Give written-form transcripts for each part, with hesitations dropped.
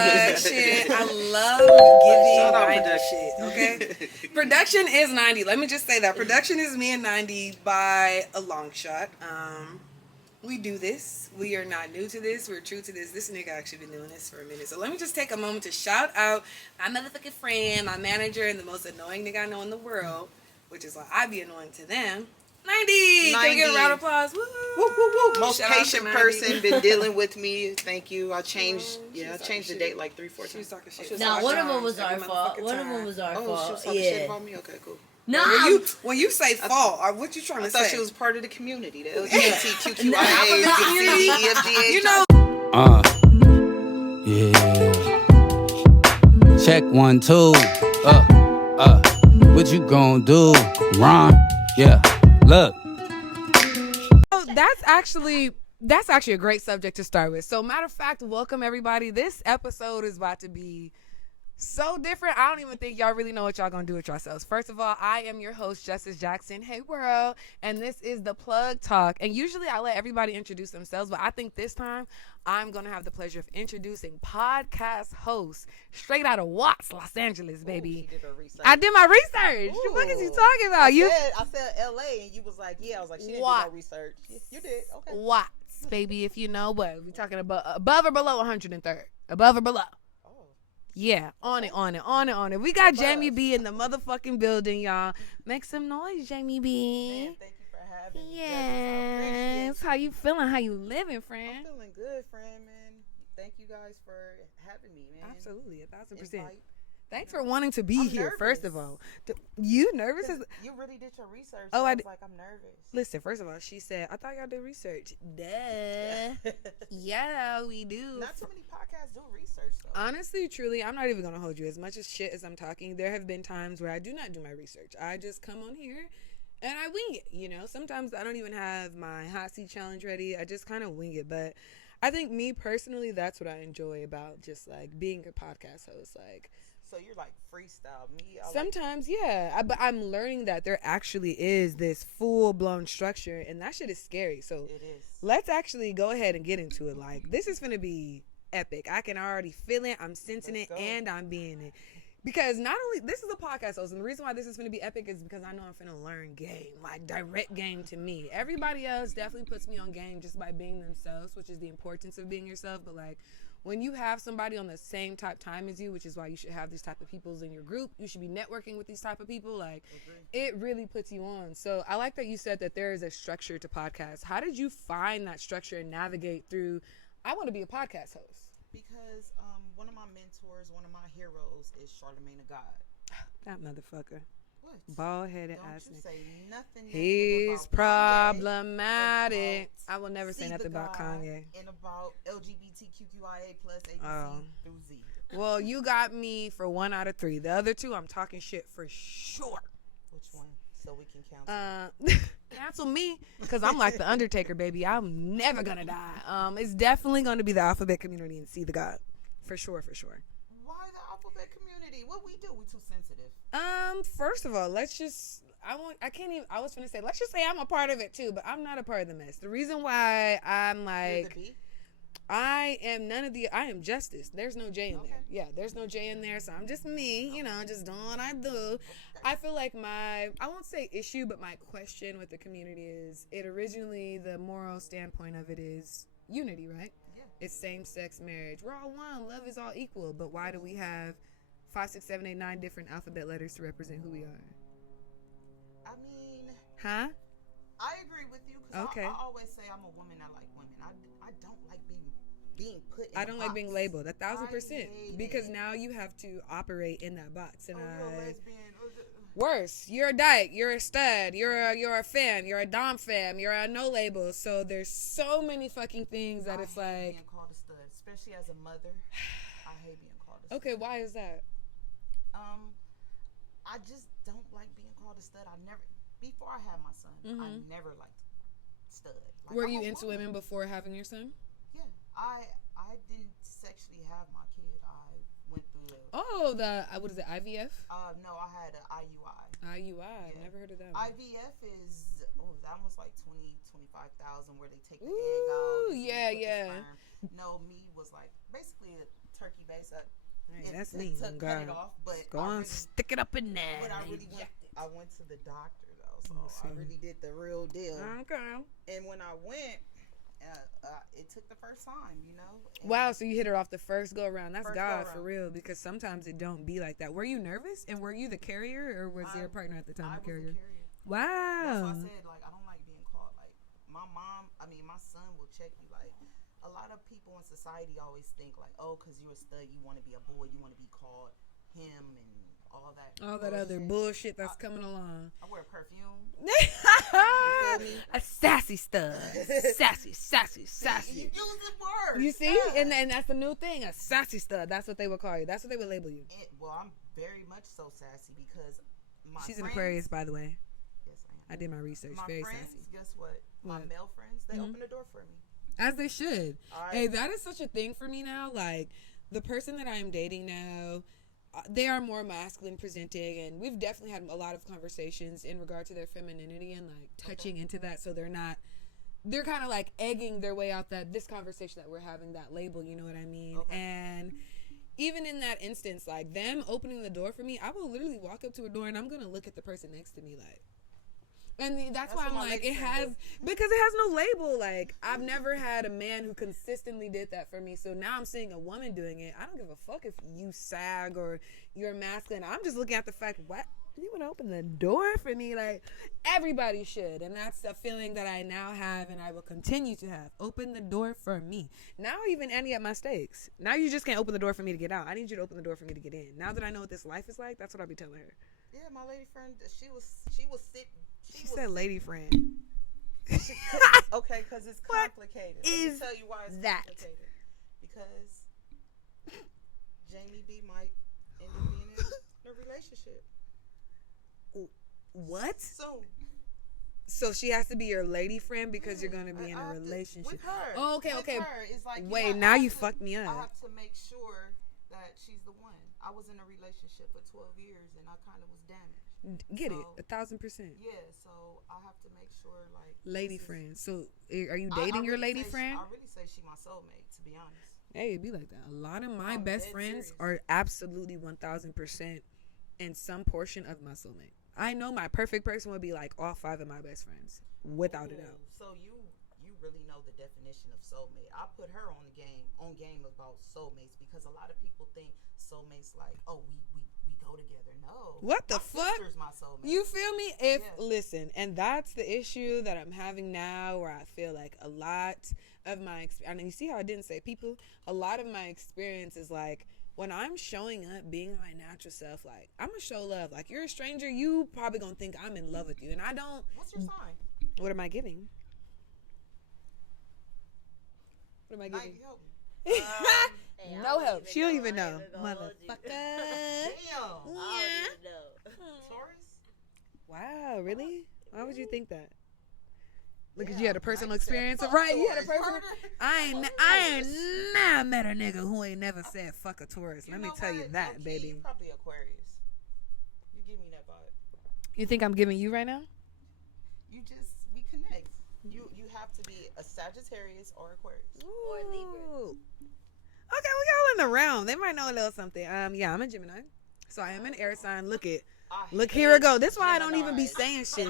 production. I love giving 90 shit, okay? Production is 90. Let me just say that. Production is me and 90 by a long shot. We do this. We are not new to this. We're true to this. This nigga actually been doing this for a minute. So let me just take a moment to shout out my motherfucking friend, my manager, and the most annoying nigga I know in the world, which is why I be annoying to them. 90. Can we get a round of applause? Woo. Woo, woo, woo. Most patient person been dealing with me. Thank you. I changed I changed the date like 3-4 times. She was talking shit. No, one of them was our fault. One of them was our fault. She was talking shit about me? Okay, cool. No, when you say fault, what you trying to say? I thought she was part of the community, the LGBTQIA, EFGA. You know. Yeah. Check 1, 2. What you gonna do, Ron? Yeah. Look. So that's actually a great subject to start with. So matter of fact, welcome everybody. This episode is about to be so different. I don't even think y'all really know what y'all gonna do with yourselves. First of all, I am your host, Justice Jackson. Hey world. And this is the Plugg Talk. And usually I let everybody introduce themselves, but I think this time I'm gonna have the pleasure of introducing podcast host straight out of Watts, Los Angeles, baby. She did her research. I did my research. Ooh. What is you talking about? I said LA and you was like, yeah. I was like, she didn't do no research. You did. Okay. Watts, baby. If you know what we talking about, above or below 103rd? Above or below? Yeah, on it. We got Jami B in the motherfucking building, y'all. Make some noise, Jami B. Man, thank you for having me. Yes. How you feeling? How you living, friend? I'm feeling good, friend, man. Thank you guys for having me, man. Absolutely, 1,000%. Invite. Thanks for wanting to be here, nervous. first of all. You nervous? You really did your research. Oh, so I was like, I'm nervous. Listen, first of all, she said, I thought y'all did research. Duh. Yeah, we do. Not too many podcasts do research, though. Honestly, truly, I'm not even going to hold you. As much as shit as I'm talking, there have been times where I do not do my research. I just come on here and I wing it, you know? Sometimes I don't even have my hot seat challenge ready. I just kind of wing it. But I think me personally, that's what I enjoy about just like being a podcast host. Like, so you're like freestyle. Me, sometimes, yeah. But I'm learning that there actually is this full-blown structure, and that shit is scary. So it is. Let's actually go ahead and get into it. Like, this is finna be epic. I can already feel it. I'm sensing it, and I'm being it. Because not only, this is a podcast host, and the reason why this is finna be epic is because I know I'm finna learn game. Like, direct game to me. Everybody else definitely puts me on game just by being themselves, which is the importance of being yourself. But, like, when you have somebody on the same type time as you, which is why you should have these type of people in your group, you should be networking with these type of people, like, it really puts you on. So I like that you said that there is a structure to podcasts. How did you find that structure and navigate through, I want to be a podcast host? Because one of my mentors, one of my heroes is Charlemagne the God. That motherfucker. What? Bald-headed ass Don't you say nothing. He's problematic. I will never say nothing about Kanye. And about LGBTQIA plus ABC through Z. Well, you got me for 1 out of 3. The other 2, I'm talking shit for sure. Which one? So we can cancel. Cancel me, because I'm like the Undertaker, baby. I'm never gonna die. It's definitely gonna be the alphabet community and see the God. For sure. Why the alphabet community? What we do? We too sensitive. First of all, let's just I was gonna say, let's just say I'm a part of it too, but I'm not a part of the mess. The reason why I'm like, I am Justice. There's no J in there. Yeah, there's no J in there, so I'm just me, you know, just doing what I do. I feel like I won't say issue, but my question with the community is, the moral standpoint of it is unity, right? Yeah. It's same-sex marriage. We're all one. Love is all equal. But why do we have 5, 6, 7, 8, 9 different alphabet letters to represent who we are? I mean... Huh? I agree with you, because I always say I'm a woman that like women. I don't like being put in I don't like being labeled 1,000%, because now you have to operate in that box. And you're a lesbian. Worse, you're a dyke, you're a stud, you're a femme, you're a dom femme, you're a no label. So there's so many fucking things that it's like. I hate being called a stud, especially as a mother. I hate being called a stud. Okay, why is that? I just don't like being called a stud. Before I had my son, I never liked stud. Like, were you into women before having your son? Yeah, I didn't sexually have my kid. I went through what is it, IVF? No, I had an IUI. IUI, yeah. I've never heard of that. IVF is that was like 25,000 where they take the egg out. Yeah. No, me was like basically turkey base. That's me. Cut it off, but go on, stick it up in there. But I went to the doctor though, so I really did the real deal. Okay. And when I went, it took the first time, Wow, so you hit her off the first go around. That's God for real, because sometimes it don't be like that. Were you nervous, and were you the carrier, or was your partner at the time the carrier? Wow. That's why I said, like, I don't like being called. Like, my son will check you. Like, a lot of people in society always think, like, oh, because you're a stud, you want to be a boy, you want to be called him and all that. All that other bullshit that's coming along. I wear perfume. A sassy stud. Sassy. You use the word. You see? And that's the new thing. A sassy stud. That's what they would call you. That's what they would label you. Well, I'm very much so sassy because she's an Aquarius, by the way. Yes, I am. I did my research. My very friends, sassy. Guess what? My male friends, they open the door for me. As they should. Hey, that is such a thing for me now. Like, the person that I am dating now, they are more masculine presenting, and we've definitely had a lot of conversations in regard to their femininity and, like, touching into that, so they're kind of, like, egging their way out this conversation that we're having, that label, you know what I mean? Okay. And even in that instance, like, them opening the door for me, I will literally walk up to a door, and I'm going to look at the person next to me, like, and that's why I'm like, because it has no label. Like, I've never had a man who consistently did that for me. So now I'm seeing a woman doing it. I don't give a fuck if you sag or you're masculine. I'm just looking at the fact, what? You would open the door for me? Like, everybody should. And that's a feeling that I now have and I will continue to have. Open the door for me. Now even Annie at my stakes. Now you just can't open the door for me to get out. I need you to open the door for me to get in. Now that I know what this life is like, that's what I'll be telling her. Yeah, my lady friend, she was sitting. She said lady friend. Okay, because it's complicated. Let me tell you why it's complicated. Because Jami B might end up being in a relationship. What? Soon. So she has to be your lady friend because you're going to be in a relationship. With her. Oh, okay. It's like, wait, now you fucked me up. I have to make sure that she's the one. I was in a relationship for 12 years and I kind of was damaged. Get it? 1,000%. Yeah, so I have to make sure, like, lady friend. So are you dating your lady friend? I really say she my soulmate, to be honest. Hey, it'd be like that. A lot of my best friends are absolutely 1,000% in some portion of my soulmate. I know my perfect person would be like all 5 of my best friends, without a doubt. So you really know the definition of soulmate. I put her on game about soulmates because a lot of people think soulmates like, oh, we go together. No. What the fuck? Sister's my soulmate. You feel me? Listen, and that's the issue that I'm having now, where I feel like a lot of my I mean, you see how I didn't say people? A lot of my experience is like, when I'm showing up being my natural self, like, I'm gonna show love. Like, you're a stranger, you probably gonna think I'm in love with you, and I don't. What's your sign? What am I giving? What am I giving? No help. She don't even know. Motherfucker. Damn. Yeah. Taurus? Wow, really? Why would you think that? Look, you had a personal experience, right? You had a personal. I ain't never met a nigga who ain't never said fuck a Taurus. Let me tell you that, baby. You're probably Aquarius. You give me that vibe. You think I'm giving you right now? We connect. You have to be a Sagittarius or Aquarius. Ooh. Or Libra. Okay, we all in the realm. They might know a little something. Yeah, I'm a Gemini, so I am an air sign. Look, here we go. This why I don't even be saying shit.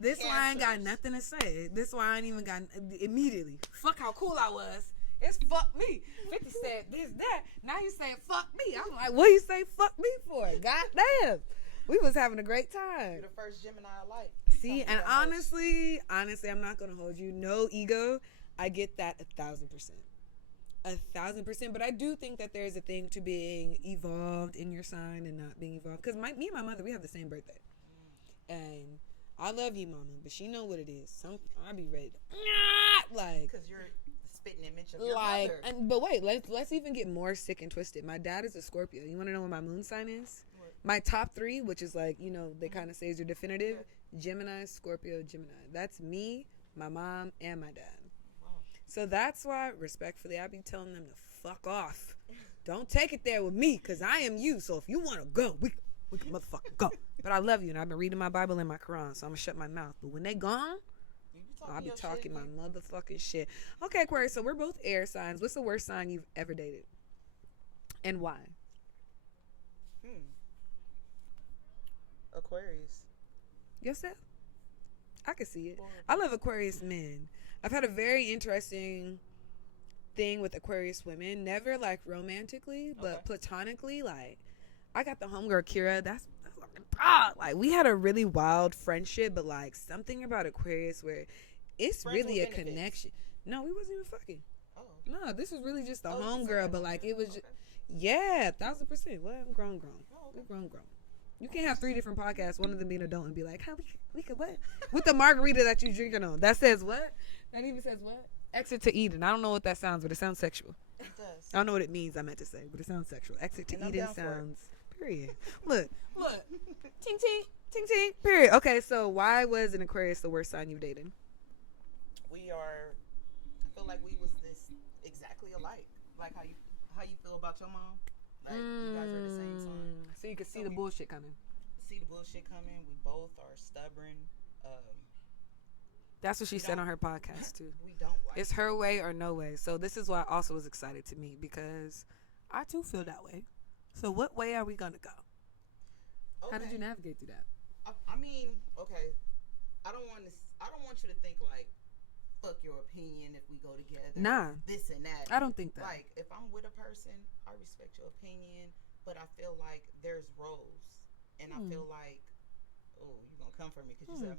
This why I ain't got nothing to say. This why I ain't even got immediately. Fuck how cool I was. It's fuck me. 50 said this, that. Now you saying fuck me. I'm like, what you say fuck me for? Goddamn. We was having a great time. You're the first Gemini I like. See, and honestly, I'm not gonna hold you. No ego. I get that 1,000%. 1,000%, but I do think that there's a thing to being evolved in your sign and not being evolved. Because me and my mother, we have the same birthday, and I love you, mama, but she know what it is. I be ready to, like, because you're the spitting image of your mother. But wait, let's even get more sick and twisted. My dad is a Scorpio. You want to know what my moon sign is? What? My top 3, which is like, they kind of say is your definitive: Gemini, Scorpio, Gemini. That's me, my mom, and my dad. So that's why, respectfully, I be telling them to fuck off. Don't take it there with me, because I am you. So if you want to go, we can motherfucking go. But I love you, and I've been reading my Bible and my Quran, so I'm going to shut my mouth. But when they gone, I'll be talking my motherfucking shit. Okay, Aquarius, so we're both air signs. What's the worst sign you've ever dated? And why? Aquarius. Yourself? I can see it. I love Aquarius men. I've had a very interesting thing with Aquarius women. Never like romantically, but platonically. Like, I got the homegirl Kira. That's like we had a really wild friendship, but like something about Aquarius where it's friends really a connection. No, we wasn't even fucking. Oh. No, this was really just a homegirl, but like it was just, yeah, 1000%. Well, I'm grown. We're grown. You can't have 3 different podcasts, one of them being adult, and be like, "How we could what?" With the margarita that you drinking on. That says what? That even says what? Exit to Eden. I don't know what that sounds, but it sounds sexual. It does. I don't know what it means. I meant to say, but it sounds sexual. Exit to Eden sounds. Period. Look. Ting ting. Period. Okay, so why was an Aquarius the worst sign you've dated? I feel like we was this exactly alike. Like how you feel about your mom. Like you guys are the same sign. So you can see the bullshit coming. See the bullshit coming. We both are stubborn. That's what she said on her podcast too. We don't like it's her way or no way. So this is why I also was excited to meet, because I too feel that way. So what way are we gonna go? Okay. How did you navigate through that? I mean, okay. I don't want you to think like, fuck your opinion if we go together. Nah. This and that. I don't think that. Like, if I'm with a person, I respect your opinion, but I feel like there's roles. And I feel like, oh, you're going to come for me because you said,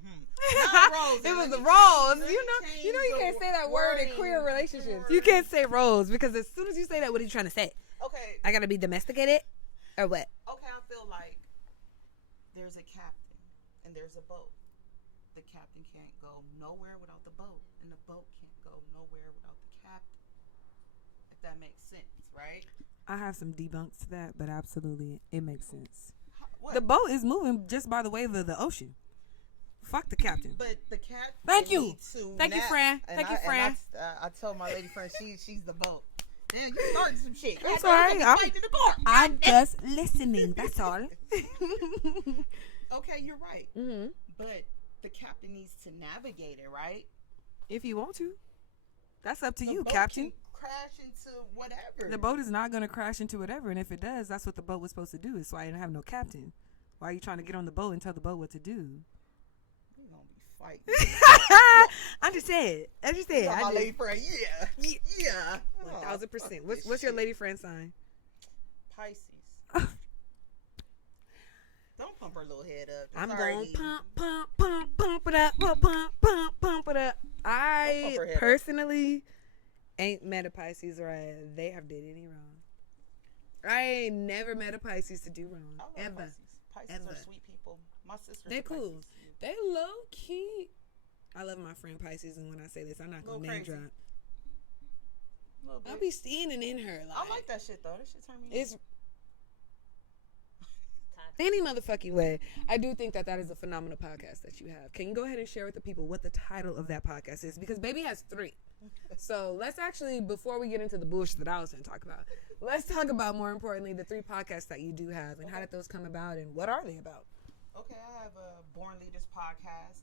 Not roles. It was the roles. You know you can't say that word in queer relationships. You can't say roles because as soon as you say that, what are you trying to say? Okay. I got to be domesticated or what? Okay, I feel like there's a captain and there's a boat. The captain can't go nowhere without the boat, and the boat can't go nowhere without the captain. If that makes sense, right? I have some debunks to that, but absolutely, it makes sense. What? The boat is moving just by the wave of the ocean. Fuck the captain. But the captain. Thank you, Fran. Thank you, Fran. I told my lady friend she's the boat. Damn, you started some shit. I'm sorry. I'm just listening. That's all. Okay, you're right. Mm-hmm. But the captain needs to navigate it, right? If you want to. That's up to The you, boat captain. Can crash into whatever. The boat is not going to crash into whatever, and if it does, that's what the boat was supposed to do. It's why I didn't have no captain. Why are you trying to get on the boat and tell the boat what to do? We're going to be fighting. I just said. My lady friend, yeah. 1000%. What's your lady friend sign? Pisces. Don't pump her little head up. I'm going pump it up, pump it up. I personally ain't met a Pisces where they have did any wrong. I ain't never met a Pisces to do wrong. I love ever. Pisces are sweet people. My sister. They cool. They low key. I love my friend Pisces, and when I say this, I'm not gonna name drop. I'll be seeing it in her. I like that shit though. That shit turn me. It's any motherfucking way. I do think that is a phenomenal podcast that you have. Can you go ahead and share with the people what the title of that podcast is? Because Baby has 3. So let's actually, before we get into the bullshit that I was going to talk about, let's talk about, more importantly, the 3 podcasts that you do have, and how did those come about, and what are they about? Okay, I have a Born Leaders podcast.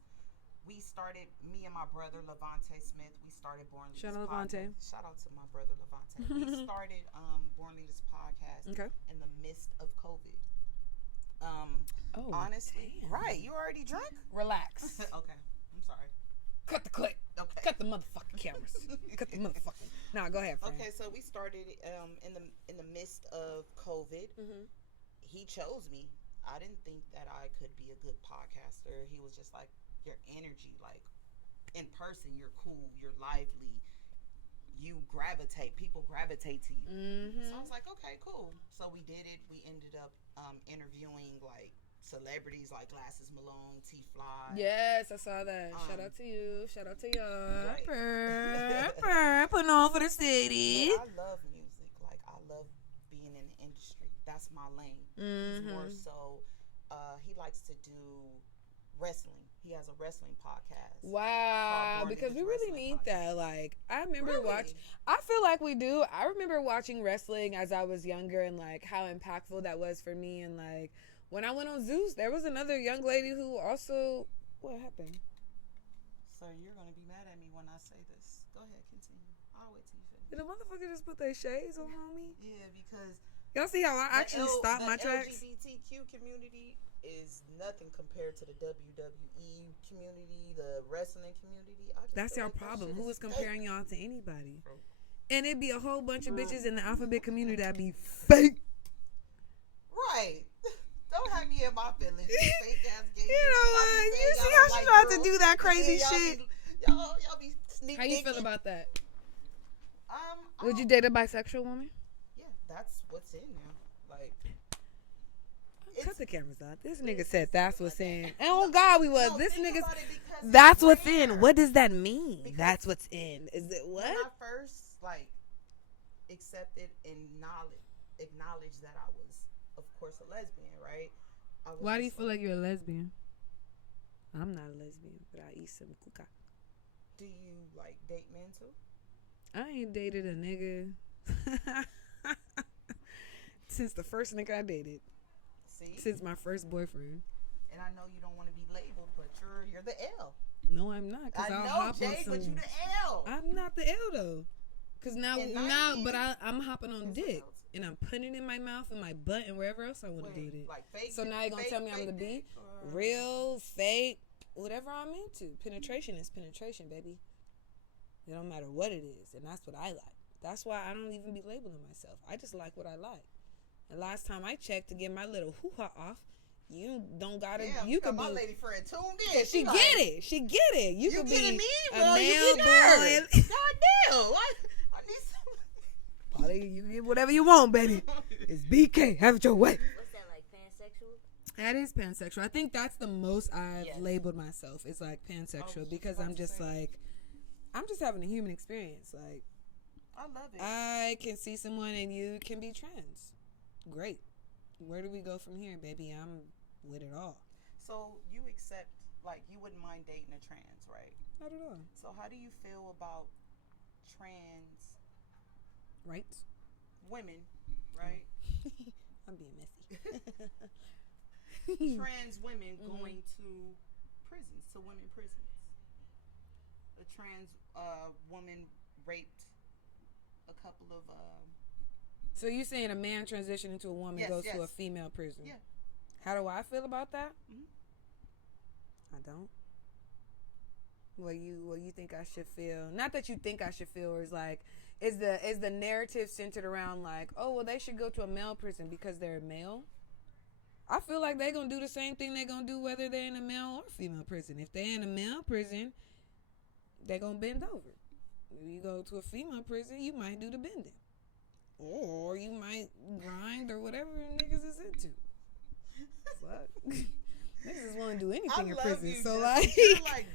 We started, me and my brother Levante Smith, we started Born Leaders Shout out Levante. Shout out to my brother Levante. We started Born Leaders podcast in the midst of COVID. Honestly, damn. Right? You already drunk? Relax. Okay, I'm sorry. Cut the clip. Okay. Cut the motherfucking cameras. Cut the motherfucking. Nah, go ahead. Friend. Okay, so we started in the midst of COVID. Mm-hmm. He chose me. I didn't think that I could be a good podcaster. He was just like, your energy, like in person, you're cool, you're lively. You gravitate. People gravitate to you. Mm-hmm. So I was like, okay, cool. So we did it. We ended up interviewing like celebrities like Glasses Malone, T-Fly. Yes, I saw that. Shout out to you. Shout out to y'all. Right. Putting on for the city. But I love music. Like I love being in the industry. That's my lane. Mm-hmm. He's more so. He likes to do wrestling. He has a wrestling podcast. Wow, because we really need that. Like, I remember I feel like we do. I remember watching wrestling as I was younger, and like how impactful that was for me. And like when I went on Zeus, there was another young lady who also. What happened? So you're gonna be mad at me when I say this. Go ahead, continue. I'll wait till you finish. Did the motherfucker just put their shades on me? Yeah, because Y'all see how I actually stopped my tracks? The LGBTQ community is nothing compared to the WWE community, the wrestling community. That's your problem. Who is comparing y'all to anybody? And it'd be a whole bunch of bitches in the alphabet community that'd be fake. Right. Don't have me in my feelings. Fake ass gay. You know what? You see how she tried to do that crazy shit? Y'all be sneaky. How you feel about that? I Would you date a bisexual woman? Yeah, that's what's in now. Like, cut the cameras out. This nigga said that's what's in. And oh God, we was. No, this think nigga's. about it because That's it's what's rare. in. What does that mean? Because That's what's in. Is it what? When I first accepted and acknowledged that I was, of course, a lesbian, right? Why do you feel like you're a lesbian? I'm not a lesbian, but I eat some kuka. Do you date men too? I ain't dated a nigga since the first nigga I dated. See? Since my first boyfriend. And I know you don't want to be labeled, but you're the L. No, I'm not. Cause I I'll know, hop Jay, on some, but you the L. I'm not the L though. Cause now, but I'm hopping on Who's dick the L? and I'm putting it in my mouth and my butt and wherever else I want to do it. Like fake. So now you're gonna tell me I'm the B? dick, or- Real, fake, whatever I'm into. Penetration is penetration, baby. It don't matter what it is, and that's what I like. That's why I don't even be labeling myself. I just like what I like. And last time I checked to get my little hoo-ha off, you don't gotta. Damn, you could my be. lady friend tuned in. She get it. She get it. You could getting be me, a bro. male You boy. getting her. God damn. I need some. Polly, you get whatever you want, baby. It's BK. Have it your way. What's that, like pansexual? That is pansexual. I think that's the most I've Yes. labeled myself. It's like pansexual because I'm just I'm just having a human experience. Like, I love it. I can see someone and you can be trans. Great. Where do we go from here, baby? I'm with it all. So you accept, you wouldn't mind dating a trans, right? Not at all. So how do you feel about trans Right? women, right? I'm being messy. Trans women going to prisons, to women prisons. A trans woman raped a couple of So you saying a man transition into a woman Yes, goes to a yes. female prison? Yeah. How do I feel about that? Mhm. I don't. What you think I should feel? Not that you think I should feel, or is the narrative centered around oh well they should go to a male prison because they're male? I feel like they're gonna do the same thing they're gonna do whether they're in a male or female prison. If they're in a male prison, they're gonna bend over. If you go to a female prison, you might do the bending. Or you might grind or whatever niggas is into. Fuck. Niggas just want to do anything in prison. You, so you're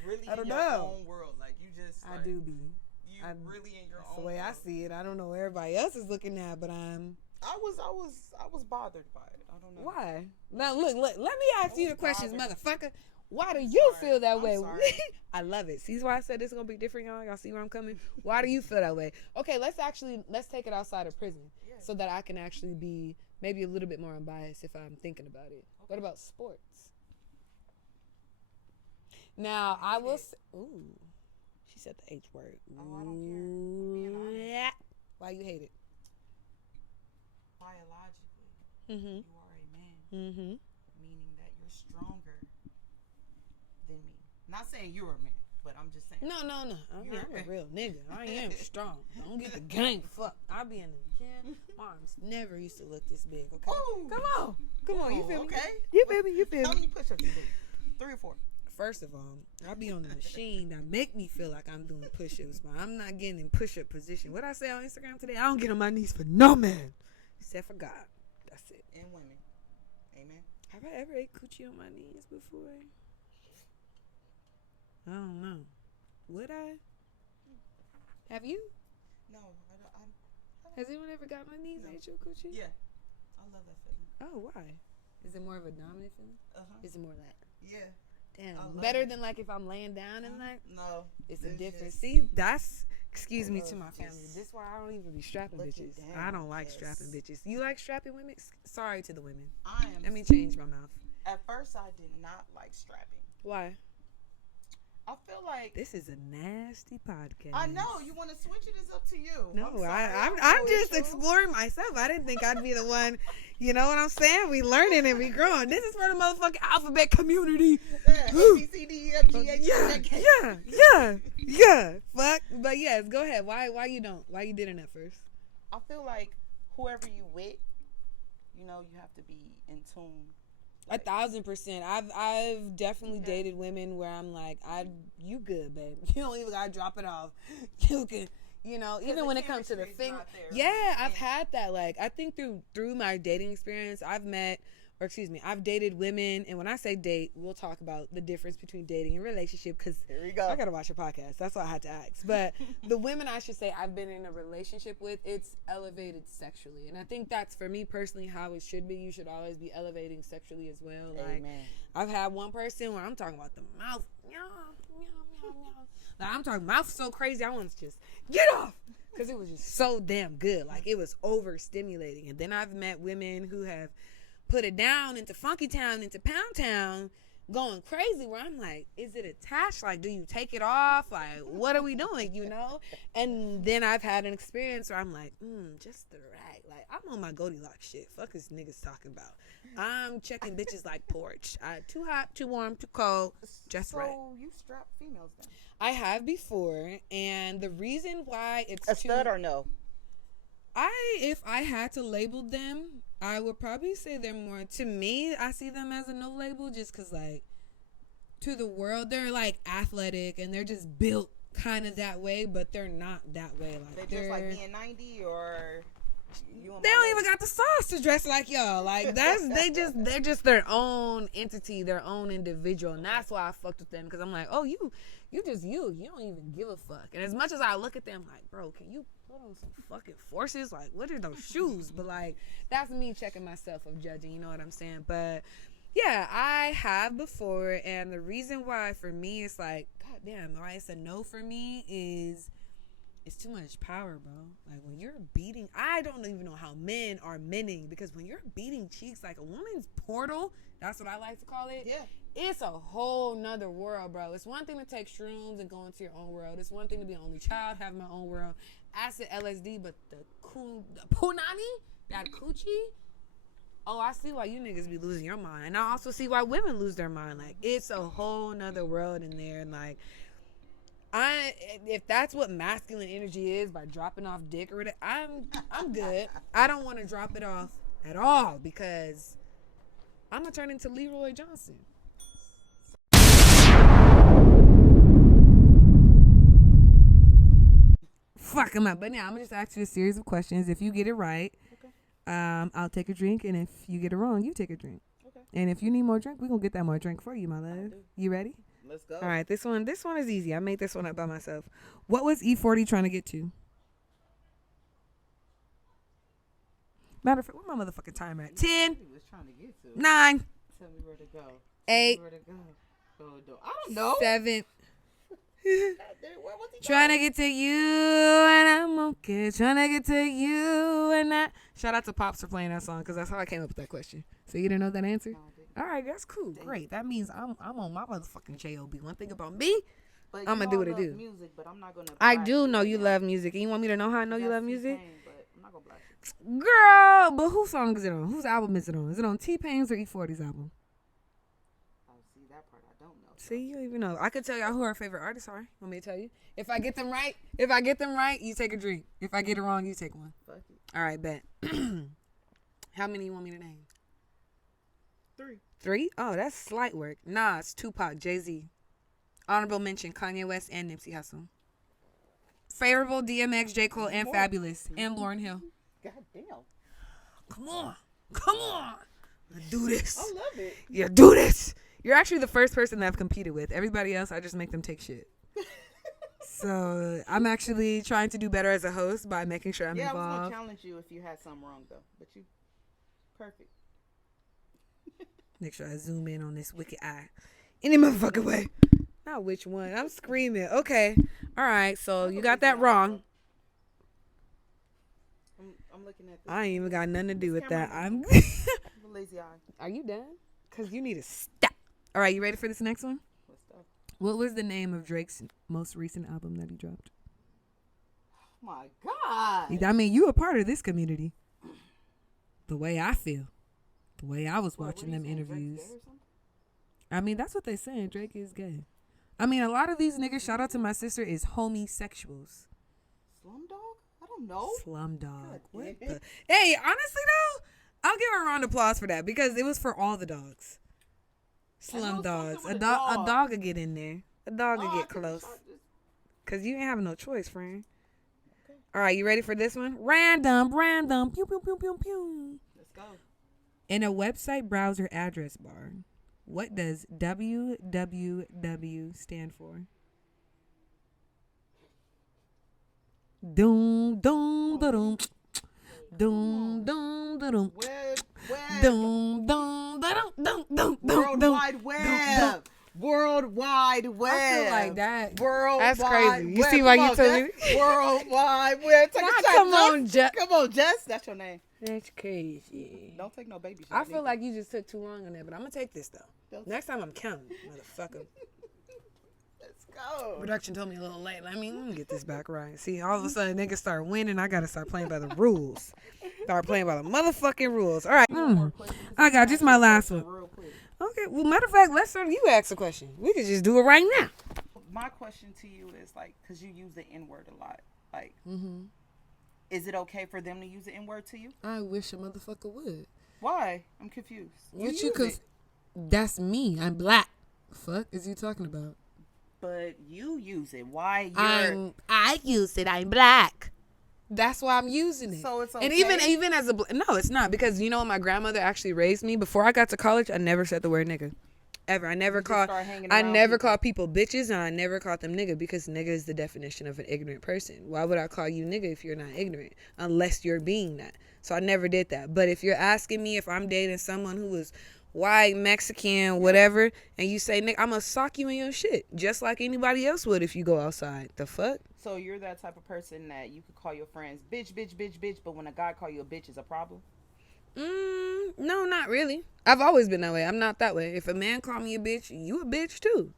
really I don't in your know. own world. You just I do be. You really in your That's own the way world. I see it. I don't know what everybody else is looking at, but I'm. I was bothered by it. I don't know Why? Now look, let me ask you the questions, bothered. motherfucker. Why do you sorry. feel that I'm way? sorry. I love it. See why I said this is gonna be different, y'all? Y'all see where I'm coming? Why do you feel that way? Okay, let's take it outside of prison, so that I can actually be maybe a little bit more unbiased if I'm thinking about it. Okay. What about sports? Now I will. Ooh, she said the H word. Oh, I don't care. I'm being honest. Why you hate it? Biologically, Mm-hmm. you are a man, Mm-hmm. meaning that you're stronger than me. Not saying you're a man, but I'm just saying. No. I'm a real nigga. I am strong. Don't get the game fucked. I be in the gym. My arms never used to look this big. Okay, Ooh. come on. You feel me? Okay. You feel me? You feel How me? many push-ups you do? 3 or 4? First of all, I be on the machine that make me feel like I'm doing push-ups, but I'm not getting in push-up position. What I say on Instagram today? I don't get on my knees for no man, except for God. That's it. And women. Amen. Have I ever ate coochie on my knees before? I don't know. Would I? Have you? No, I don't. Has anyone ever got my knees and ate your coochie? Yeah. I love that feeling. Oh, why? Is it more of a dominant feeling? Uh-huh. Is it more like, Yeah. damn, I love better it. than if I'm laying down and No. it's a It's difference. just- See, that's, excuse me I to love my family. just This is why I don't even be strapping looking bitches. down, I don't like yes. strapping bitches. You like strapping women? Sorry to the women. I am. Let me change my mouth. At first, I did not like strapping. Why? I feel like This is a nasty podcast. I know you want to switch it. It's up to you. No, I'm I'm just exploring myself. I didn't think I'd be the one. You know what I'm saying? We learning and we growing. This is for the motherfucking alphabet community. A, B, C, D, E, F, G, H, I, J, K. Yeah. Fuck. But yes, go ahead. Why you don't? Why you didn't at first? I feel like whoever you with, you know, you have to be in tune. Like, 1,000%. I've definitely dated women where I'm like, you good, babe. You don't even gotta drop it off. You can, you know, even when it comes to the thing. Yeah, I've had that. Like, I think through my dating experience, I've dated women, and when I say date, we'll talk about the difference between dating and relationship, because I gotta watch a podcast. That's why I had to ask. But the women, I should say, I've been in a relationship with, it's elevated sexually, and I think that's, for me personally, how it should be. You should always be elevating sexually as well. Like, amen. I've had one person where I'm talking about the mouth, like, I'm talking mouth so crazy, I want to just get off, because it was just so damn good. Like, it was overstimulating. And then I've met women who have put it down into Funky Town, into Pound Town, going crazy, where I'm like, is it attached? Like, do you take it off? Like, what are we doing, you know? And then I've had an experience where I'm like, just the right. Like, I'm on my Goldilocks shit. Fuck is niggas talking about. I'm checking bitches like porch. Too hot, too warm, too cold, just right. So you strap females then? I have before, and the reason why it's a stud or no? If I had to label them, I would probably say they're more, to me, I see them as a no label, just because, like, to the world, they're, like, athletic, and they're just built kind of that way, but they're not that way. Like, they're just, like, being 90, or... They don't even got the sauce to dress like y'all. Like, they're just their own entity, their own individual, and that's why I fucked with them, because I'm like, oh, you just you don't even give a fuck. And as much as I look at them like, bro, can you put on some fucking forces? Like, what are those shoes? But, like, that's me checking myself of judging, you know what I'm saying? But yeah, I have before, and the reason why for me it's like, goddamn, why it's a no for me is it's too much power, bro. Like, when you're beating, I don't even know how men are menning, because when you're beating cheeks, like a woman's portal, that's what I like to call it. Yeah. It's a whole nother world, bro. It's one thing to take shrooms and go into your own world. It's one thing to be an only child, have my own world. Acid, LSD, but the punani, that coochie. Oh, I see why you niggas be losing your mind. And I also see why women lose their mind. Like, it's a whole nother world in there. And, like, if that's what masculine energy is, by dropping off dick or whatever, I'm good. I don't want to drop it off at all, because I'm gonna turn into Leroy Johnson. Fuck him up. But now I'm gonna just ask you a series of questions. If you get it right, okay, I'll take a drink, and if you get it wrong, you take a drink. Okay. And if you need more drink, we're gonna get that more drink for you, my love. You ready? Let's go. All right, this one is easy. I made this one up by myself. What was E40 trying to get to? Matter of fact, where my motherfucking timer at? 10, He was trying to get to. 9, Tell me where to go. 8, Where to go. I don't know. 7. Where was he Trying to get to you, and I'm okay. Trying to get to you, and I. Shout out to Pops for playing that song, because that's how I came up with that question. So you didn't know that answer? No, I didn't. All right, that's cool. Great. That means I'm on my motherfucking job. One thing about me, But I'ma do what I do. Music, but I'm not gonna. I blast do know right you now. love music, and you want me to know how I know you That's love music? T-Pain, but I'm not gonna blast you. Girl, but whose song is it on? Whose album is it on? Is it on T-Pain's or E40's album? Oh, see that part I don't know. See, you don't even know. I could tell y'all who our favorite artists are. Want me to tell you? If I get them right, you take a drink. If I get it wrong, you take one. Fuck it. All right, bet. How many you want me to name? 3. 3? Oh, that's slight work. Nas, Tupac, Jay-Z. Honorable mention, Kanye West and Nipsey Hussle. Favorable, DMX, J. Cole, and Fabulous. And Lauryn Hill. God damn. Come on. Let's do this. I love it. Yeah, do this. You're actually the first person that I've competed with. Everybody else, I just make them take shit. So I'm actually trying to do better as a host by making sure I'm I was involved. gonna challenge you if you had something wrong though, but you perfect. Make sure I zoom in on this wicked eye. Any motherfucking way. Not which one. I'm screaming. Okay. All right. So you got that wrong. I'm looking at this. I ain't even got nothing to do with that. I'm. Lazy eye. Are you done? Because you need to stop. All right. You ready for this next one? What's up? What was the name of Drake's most recent album that he dropped? My God. I mean, you a part of this community. The way I feel. The way I was watching them interviews. I mean, that's what they saying. Drake is gay. I mean, a lot of these niggas, shout out to my sister, is homosexuals. Slumdog? I don't know. Slumdog. What the? Hey, honestly though, I'll give her a round of applause for that because it was for all the dogs. Slum dogs. A dog could get in there. A dog could get close. Cause you ain't have no choice, friend. Okay. All right, you ready for this one? Random. Pew pew pew pew pew. Let's go. In a website browser address bar, what does www stand for? Doom doom da doom. Doom doom da doom. Web. Doom doom da doom doom doom. World Wide Web. World Wide Web. I feel like that. World That's Wide crazy. You Web. see why Come you on, told me? Jess. World Wide Web. Take a shot, Come on, Jess. Come on, Jess. That's your name. That's crazy. Don't take no baby shot. I feel like you just took too long on that, but I'm gonna take this though. Next time I'm counting, motherfucker. Let's go. Production told me a little late. Let me get this back right. See, all of a sudden niggas start winning. I gotta start playing by the rules. Start playing by the motherfucking rules. All right. I got just my last one. Real quick. Okay. Well, matter of fact, let's start. You ask a question. We could just do it right now. My question to you is like, because you use the N-word a lot, like, is it okay for them to use the N-word to you? I wish a motherfucker would. Why? I'm confused. That's me. I'm black. Fuck is you talking about? But you use it. Why? I use it. I'm black. That's why I'm using it. So it's okay. And even as no, it's not, because you know my grandmother actually raised me. Before I got to college, I never said the word nigga. Ever. I never called people bitches, and I never called them nigga, because nigga is the definition of an ignorant person. Why would I call you nigga if you're not ignorant? Unless you're being that. So I never did that. But if you're asking me if I'm dating someone who is white, Mexican, whatever, and you say nigga, I'm gonna sock you in your shit, just like anybody else would if you go outside. The fuck? So you're that type of person that you could call your friends bitch, but when a guy call you a bitch, is a problem? No, not really. I've always been that way. I'm not that way. If a man call me a bitch, you a bitch too.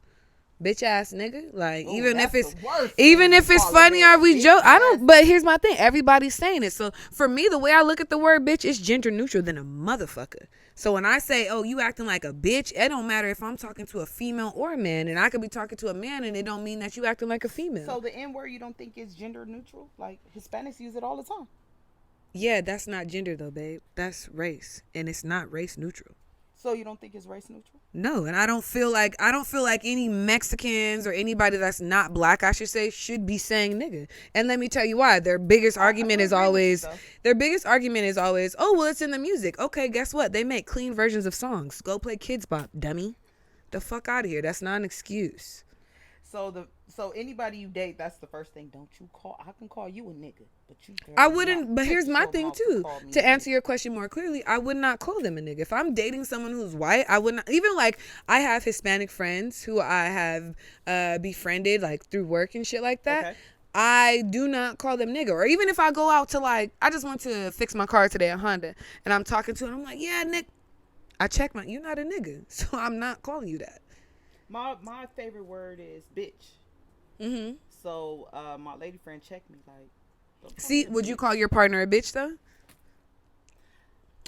Bitch ass nigga. Like, even if it's funny or we joke, I don't, but here's my thing. Everybody's saying it. So for me, the way I look at the word bitch is gender neutral than a motherfucker. So when I say, oh, you acting like a bitch, it don't matter if I'm talking to a female or a man, and I could be talking to a man and it don't mean that you acting like a female. So the N word, you don't think is gender neutral? Like, Hispanics use it all the time. Yeah, that's not gender though, babe. That's race, and it's not race neutral. So you don't think it's race neutral? No, and I don't feel like any Mexicans or anybody that's not black, I should say, should be saying nigga. And let me tell you why. Their biggest argument is always, oh, well, it's in the music. Okay, guess what? They make clean versions of songs. Go play Kids Bop, dummy. The fuck out of here. That's not an excuse. So anybody you date, that's the first thing. Don't you call? I can call you a nigga, but you. I wouldn't. But here's my thing too. To answer your question more clearly, I would not call them a nigga. If I'm dating someone who's white, I would not. Even like I have Hispanic friends who I have befriended like through work and shit like that. Okay. I do not call them nigga. Or even if I go out to like, I just went to fix my car today at Honda, and I'm talking to him. I'm like, yeah, Nick. I check you're not a nigga, so I'm not calling you that. My favorite word is bitch. Mm-hmm. So my lady friend checked me like. See, would you call your partner a bitch though?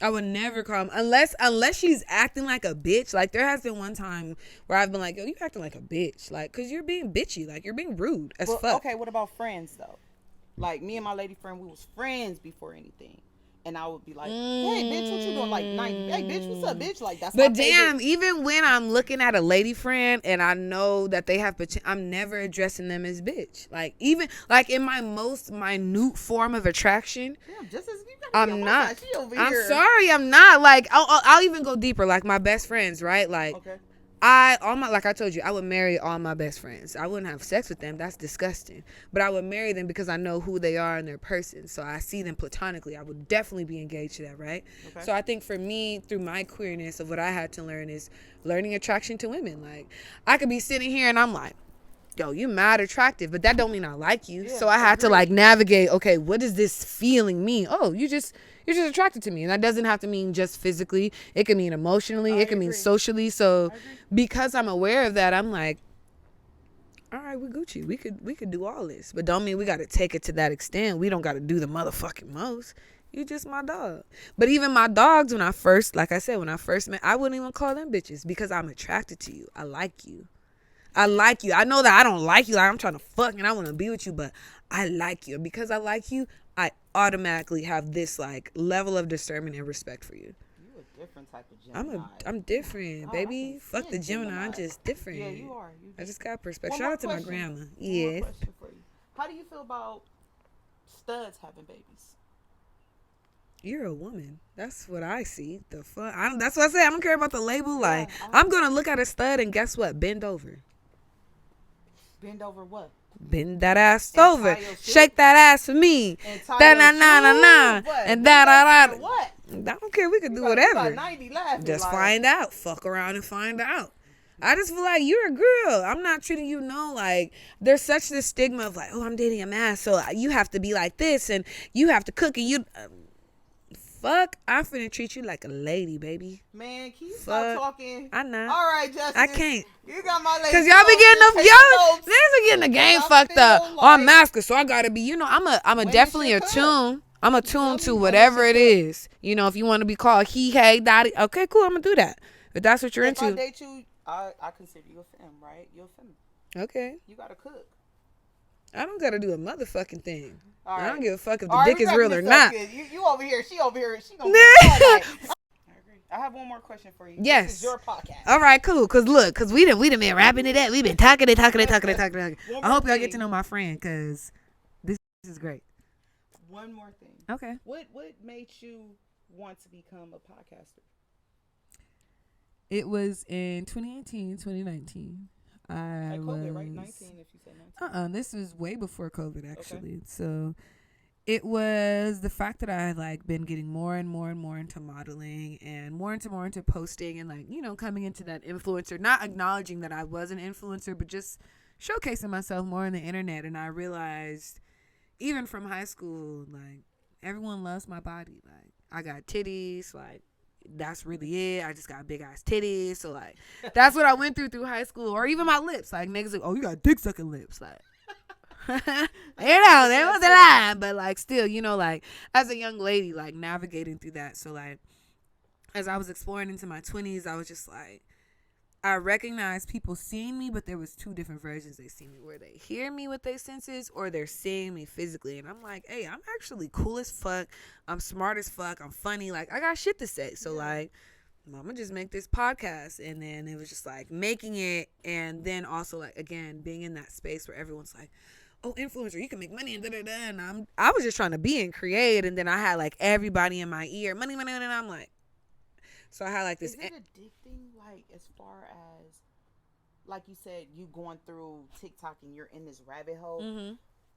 I would never call him unless she's acting like a bitch. Like there has been one time where I've been like, yo, you acting like a bitch, like, cause you're being bitchy, like you're being rude as fuck. Okay, what about friends though? Like me and my lady friend, we was friends before anything. And I would be like, hey, bitch, what you doing? Like, hey, bitch, what's up, bitch? Like, that's. But damn, even when I'm looking at a lady friend and I know that they have, I'm never addressing them as bitch. Like, even like in my most minute form of attraction, damn, just as I'm not. I'm sorry, I'm not. Like, I'll even go deeper. Like my best friends, right? Like, okay. Like I told you, I would marry all my best friends. I wouldn't have sex with them. That's disgusting. But I would marry them because I know who they are and their person. So I see them platonically. I would definitely be engaged to that, right? Okay. So I think for me, through my queerness of what I had to learn is learning attraction to women. Like I could be sitting here and I'm like, yo, you mad attractive, but that don't mean I like you. Yeah, so I had to like navigate, okay, what does this feeling mean? Oh, you're just attracted to me. And that doesn't have to mean just physically. It can mean emotionally. It can mean socially. So because I'm aware of that, I'm like, all right, we Gucci. We could do all this, but don't mean we got to take it to that extent. We don't got to do the motherfucking most. You just my dog. But even my dogs, when I first met, I wouldn't even call them bitches because I'm attracted to you. I like you. I know that I don't like you. Like I'm trying to fuck and I want to be with you, but I like you. And because I like you, I automatically have this like level of discernment and respect for you. You a different type of Gemini. I'm different, baby. Fuck the Gemini. I'm just different. Yeah, you are. I just got perspective. Shout out to my grandma. Yes. One more question for you. How do you feel about studs having babies? You're a woman. That's what I see. The fuck. That's what I say. I don't care about the label. Like, I'm going to look at a stud and guess what? Bend over. Bend over what? Bend that ass over. Shake that ass for me. Da-na-na-na-na. And da-da-da. What? I don't care. We could do whatever. 90 laughing, just like, find out. Fuck around and find out. I just feel like you're a girl. I'm not treating you like there's such this stigma of like, oh, I'm dating a man, so you have to be like this and you have to cook and you... Fuck, I'm finna treat you like a lady, baby. Man, can you stop talking? I know. All right, Justin. I can't. You got my lady. Cause y'all be getting the game fucked up. Oh, I'm masculine, so I gotta be. I'm a definitely attune. I'm attuned to whatever it is. You know, if you want to be called he, hey, daddy. Okay, cool. I'm gonna do that. If that's what you're into. If I date you, I consider you a femme, right? You're a femme. Okay. You gotta cook. I don't gotta do a motherfucking thing. All right. I don't give a fuck if the dick is real or not. You over here. She over here. She gonna be I agree. I have one more question for you. Yes. This is your podcast. All right, cool. Cause we done been wrapping it up. We been talking. I hope y'all get to know my friend, cause this is great. One more thing. Okay. What made you want to become a podcaster? It was in 2018, 2019. At COVID, right? 19, if you said 19. This was way before COVID, actually. Okay. So it was the fact that I had like been getting more and more and more into modeling and more into posting and like, you know, coming into that influencer, not acknowledging that I was an influencer, but just showcasing myself more on the internet. And I realized even from high school, like everyone loves my body. Like I got titties, like that's really it. I just got big ass titties. So like that's what I went through high school. Or even my lips. Like niggas like, oh, you got dick sucking lips. Like you know, there was a lie. But like still, you know, like as a young lady, like navigating through that. So like as I was exploring into my 20s, I was just like, I recognized people seeing me, but there was two different versions they see me, where they hear me with their senses or they're seeing me physically. And I'm like, hey, I'm actually cool as fuck. I'm smart as fuck. I'm funny. Like, I got shit to say. So, like, Mama just make this podcast. And then it was just, like, making it. And then also, like, again, being in that space where everyone's like, oh, influencer, you can make money and da-da-da. And I was just trying to be and create. And then I had, like, everybody in my ear, money, and I'm like, so I had, like, this. Is it addicting, like, as far as, like you said, you going through TikTok and you're in this rabbit hole? Mm-hmm.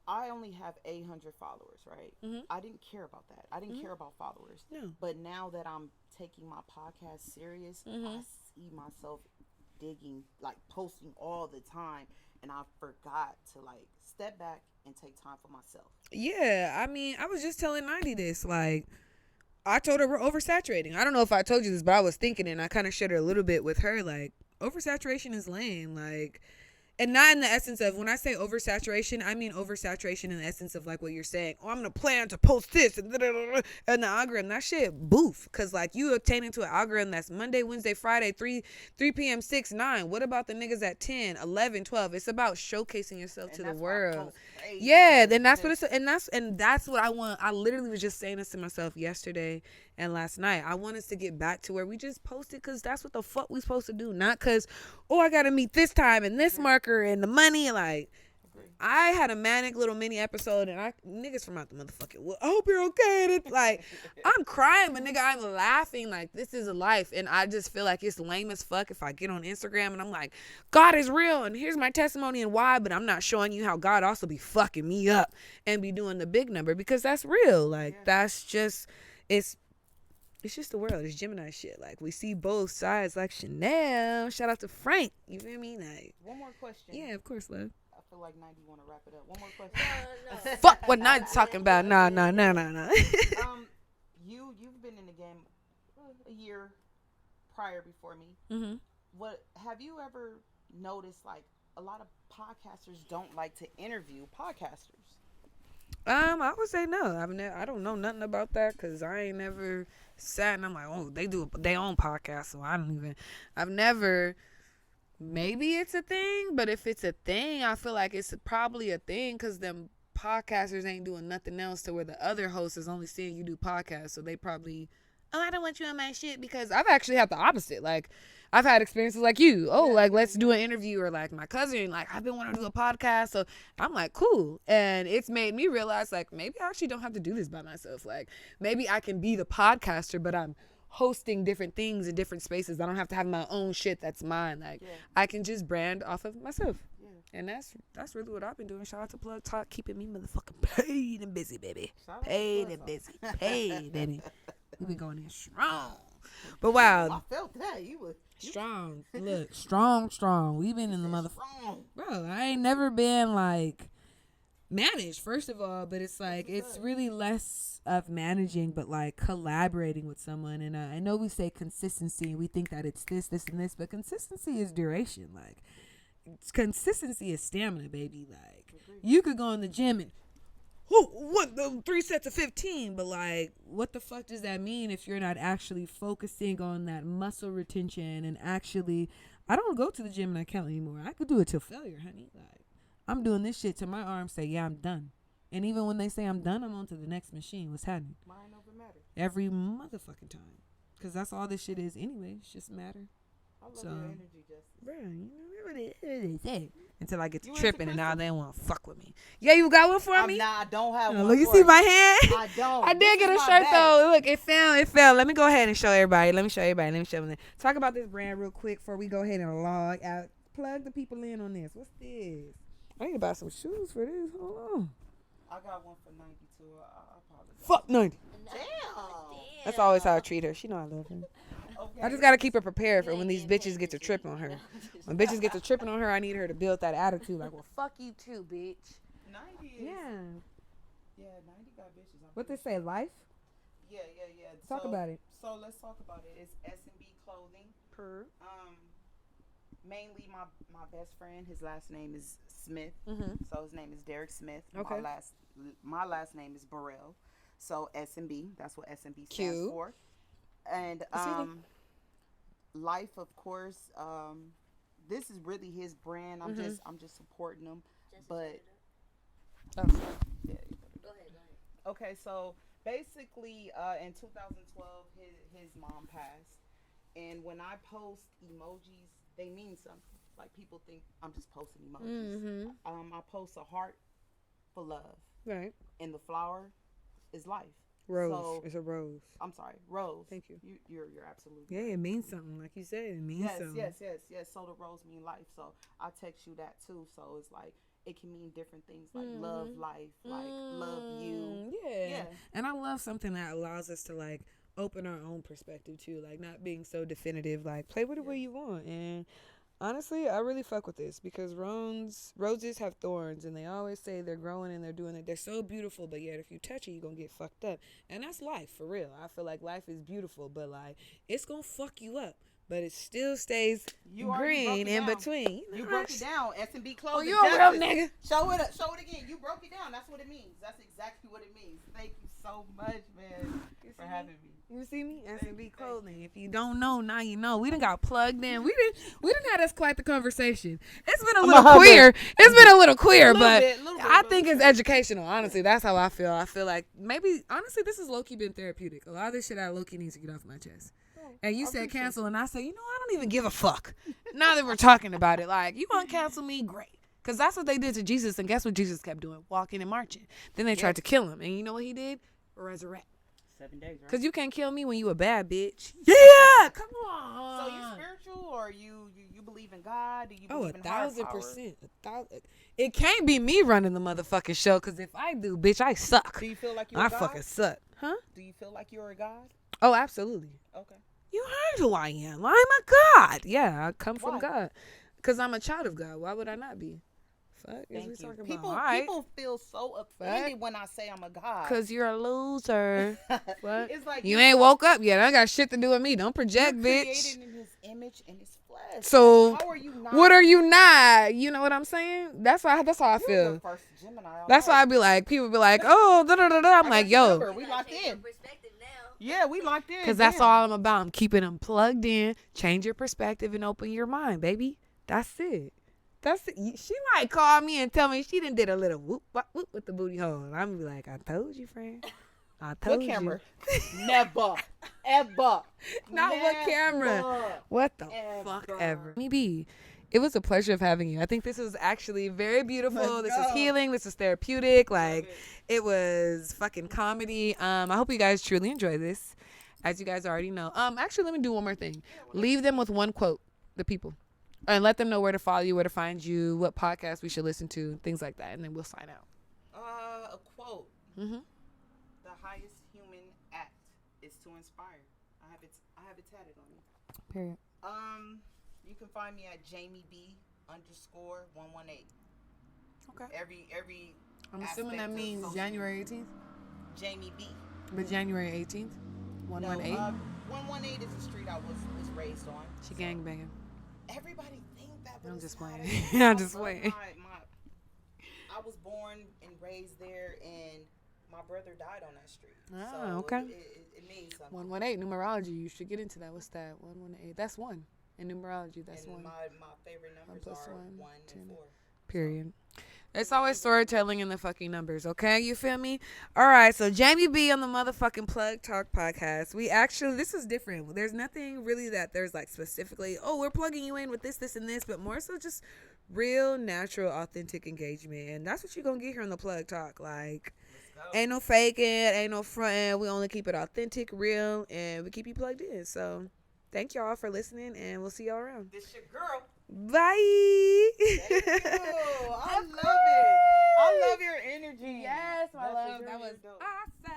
I only have 800 followers, right? Mm-hmm. I didn't care about that. I didn't care about followers. No. But now that I'm taking my podcast serious, I see myself digging, like, posting all the time. And I forgot to, like, step back and take time for myself. Yeah, I mean, I was just telling 90 this, like, I told her we're oversaturating. I don't know if I told you this, but I was thinking, and I kind of shared it a little bit with her, like, oversaturation is lame. Like, and not in the essence of, when I say oversaturation, I mean oversaturation in the essence of, like, what you're saying. Oh, I'm going to plan to post this and the algorithm. That shit, boof. Because, like, you obtain into an algorithm that's Monday, Wednesday, Friday, 3 p.m., 6, 9. What about the niggas at 10, 11, 12? It's about showcasing yourself to the world. Yeah, then that's what it's, and that's what I want. I literally was just saying this to myself yesterday and last night. I want us to get back to where we just post it because that's what the fuck we supposed to do. Not because, oh, I got to meet this time and this marker and the money. Like, I had a manic little mini episode and niggas from out the motherfucking wood. I hope you're okay. And it's like, I'm crying, but nigga, I'm laughing. Like, this is a life. And I just feel like it's lame as fuck if I get on Instagram and I'm like, God is real and here's my testimony and why, but I'm not showing you how God also be fucking me up and be doing the big number because that's real. Like, that's just, it's just the world. It's Gemini shit. Like, we see both sides like Chanel. Shout out to Frank. You feel me? Like, one more question. Yeah, of course, love. I feel like 90 want to wrap it up. One more question. No. Fuck what 90's talking about. No. You've been in the game a year prior before me. Mm-hmm. What have you ever noticed? Like, a lot of podcasters don't like to interview podcasters? I would say no. I don't know nothing about that because I ain't never sat and I'm like, oh, they do their own podcast, so I've never. Maybe it's a thing, but if it's a thing, I feel like it's probably a thing because them podcasters ain't doing nothing else to where the other host is only seeing you do podcasts, so they probably, oh, I don't want you on my shit because I've actually had the opposite. Like, I've had experiences like you. Oh, like, let's do an interview, or like my cousin, like, I've been wanting to do a podcast, so I'm like, cool. And it's made me realize, like, maybe I actually don't have to do this by myself. Like, maybe I can be the podcaster, but I'm hosting different things in different spaces. I don't have to have my own shit that's mine. Like, I can just brand off of myself. And that's really what I've been doing. Shout out to Plugg Talk, keeping me motherfucking paid and busy, baby. Paid and busy. Paid, baby. We been going in strong. But wow. I felt that. You was strong. Look, strong. We been in the motherfucker. Bro, I ain't never been like managed, first of all, but it's like it's really less of managing, but like collaborating with someone. And I know we say consistency and we think that it's this and this, but consistency is duration. Like, consistency is stamina, baby. Like, you could go in the gym and 3 sets of 15, but like, what the fuck does that mean if you're not actually focusing on that muscle retention and actually, I don't go to the gym and I count anymore. I could do it till failure, honey. Like, I'm doing this shit till my arms say, yeah, I'm done. And even when they say I'm done, I'm on to the next machine. What's happening? mind over matter. Every motherfucking time. Because that's all this shit is anyway. It's just matter. I love your energy, Justice. Bro, you know what it is. Until I get to tripping and now they want to fuck with me. Yeah, you got one for me? Nah, I don't have one. Look, you see my hand? I don't. I did get a shirt though. Look, it fell. Let me go ahead and show everybody. Let me show them. Talk about this brand real quick before we go ahead and log out. Plug the people in on this. What's this? I need to buy some shoes for this. Hold on. I got one for 92. I apologize. Fuck 90. Damn. That's always how I treat her. She know I love her. Okay. I just got to keep her prepared for when these bitches get to tripping on her. When bitches get to tripping on her, I need her to build that attitude. Like, well, fuck you too, bitch. 90 is. Yeah. Yeah, 90 got bitches. What they say, life? Yeah. Talk about it. So let's talk about it. It's S&B clothing. Mainly my best friend, his last name is Smith. So his name is Derek Smith. Okay. My last name is Burrell. So S&B, that's what S&B stands for. And Life, of course, this is really his brand. I'm just supporting him. But Go ahead. okay, so basically in 2012 his mom passed. And when I post emojis, they mean something. Like, people think I'm just posting emojis. I post a heart for love. Right. And the flower is life. Rose. So, it's a rose. I'm sorry, rose. Thank you. You're absolutely right. Yeah, it means something. Like you said, it means something. Yes. So the rose mean life. So I text you that too. So it's like, it can mean different things, like love, life, like love you. Yeah. And I love something that allows us to like open our own perspective too, like not being so definitive, like play with it where you want. And honestly, I really fuck with this because roses have thorns, and they always say they're growing and they're doing it. They're so beautiful, but yet if you touch it, you're gonna get fucked up. And that's life, for real. I feel like life is beautiful, but like it's gonna fuck you up. But it still stays green in between. You broke it down. S&B clothing. Oh, you a real nigga. Show it again. You broke it down. That's what it means. That's exactly what it means. Thank you so much, man, for having me. You see me? S&B clothing. If you don't know, now you know. We done got plugged in. We done had us quite the conversation. It's been a little queer. It's been a little queer, but I think it's educational. Honestly, that's how I feel. I feel like maybe, honestly, this has low-key been therapeutic. A lot of this shit I low-key need to get off my chest. And you said cancel, and I said, you know, I don't even give a fuck. Now that we're talking about it, like, you want to cancel me? Great. Because that's what they did to Jesus, and guess what Jesus kept doing? Walking and marching. Then they tried to kill him, and you know what he did? Resurrect. 7 days, right? Because you can't kill me when you a bad bitch. Yeah, come on. So you spiritual, or you believe in God? Do you believe in 1,000%. It can't be me running the motherfucking show, because if I do, bitch, I suck. Do you feel like you're a God? I fucking suck. Huh? Do you feel like you're a God? Oh, absolutely. Okay. You heard who I am. I'm a God. Yeah, I come from God. Because I'm a child of God. Why would I not be? Fuck. Thank you. People feel so offended when I say I'm a God. Because you're a loser. What? It's like you ain't woke up yet. I got shit to do with me. Don't project, bitch. Created in his image image in his flesh. So how are you not? what are you not? You know what I'm saying? That's how I You're feel. the first Gemini. That's why I be like, people be like, oh, da da da da. I'm like, yo, we locked in. Yeah, we locked in. because that's all I'm about. I'm keeping them plugged in. Change your perspective and open your mind, baby. That's it. That's it. She might call me and tell me she done did a little whoop whoop with the booty hole. And I'm gonna be like, I told you, friend. I told you. Camera? Never, ever. Not what camera. What the fuck ever. Jami B, it was a pleasure of having you. I think this was actually very beautiful. This is healing. This is therapeutic. Like, it was fucking comedy. I hope you guys truly enjoy this. As you guys already know. Actually, let me do one more thing. Leave them with one quote, the people. And let them know where to follow you, where to find you, what podcast we should listen to, things like that. And then we'll sign out. A quote. Mm-hmm. The highest human act is to inspire. I have it tatted on me. Period. You can find me at Jami B _118. Okay. Every I'm assuming that means January 18th. Jami B. But January 18th? 118? 118 is the street I was raised on. She gangbanging. Everybody think that, but I'm it's just not. playing. I'm just playing. I was born and raised there, and my brother died on that street. Ah, so okay. It means something. 118, numerology. You should get into that. What's that? 118. That's one. In numerology, that's and one. My favorite numbers are 1 and 4. Period. It's always storytelling in the fucking numbers, okay? You feel me? All right, so Jami B on the motherfucking Plugg Talk podcast. This is different. There's nothing really that there's like specifically, oh, we're plugging you in with this, this, and this, but more so just real, natural, authentic engagement. And that's what you're going to get here on the Plugg Talk. Like, ain't no faking, ain't no fronting. We only keep it authentic, real, and we keep you plugged in. So thank y'all for listening, and we'll see y'all around. This your girl. Bye. Thank you. I love it. I love your energy. Yes, my love. That was awesome.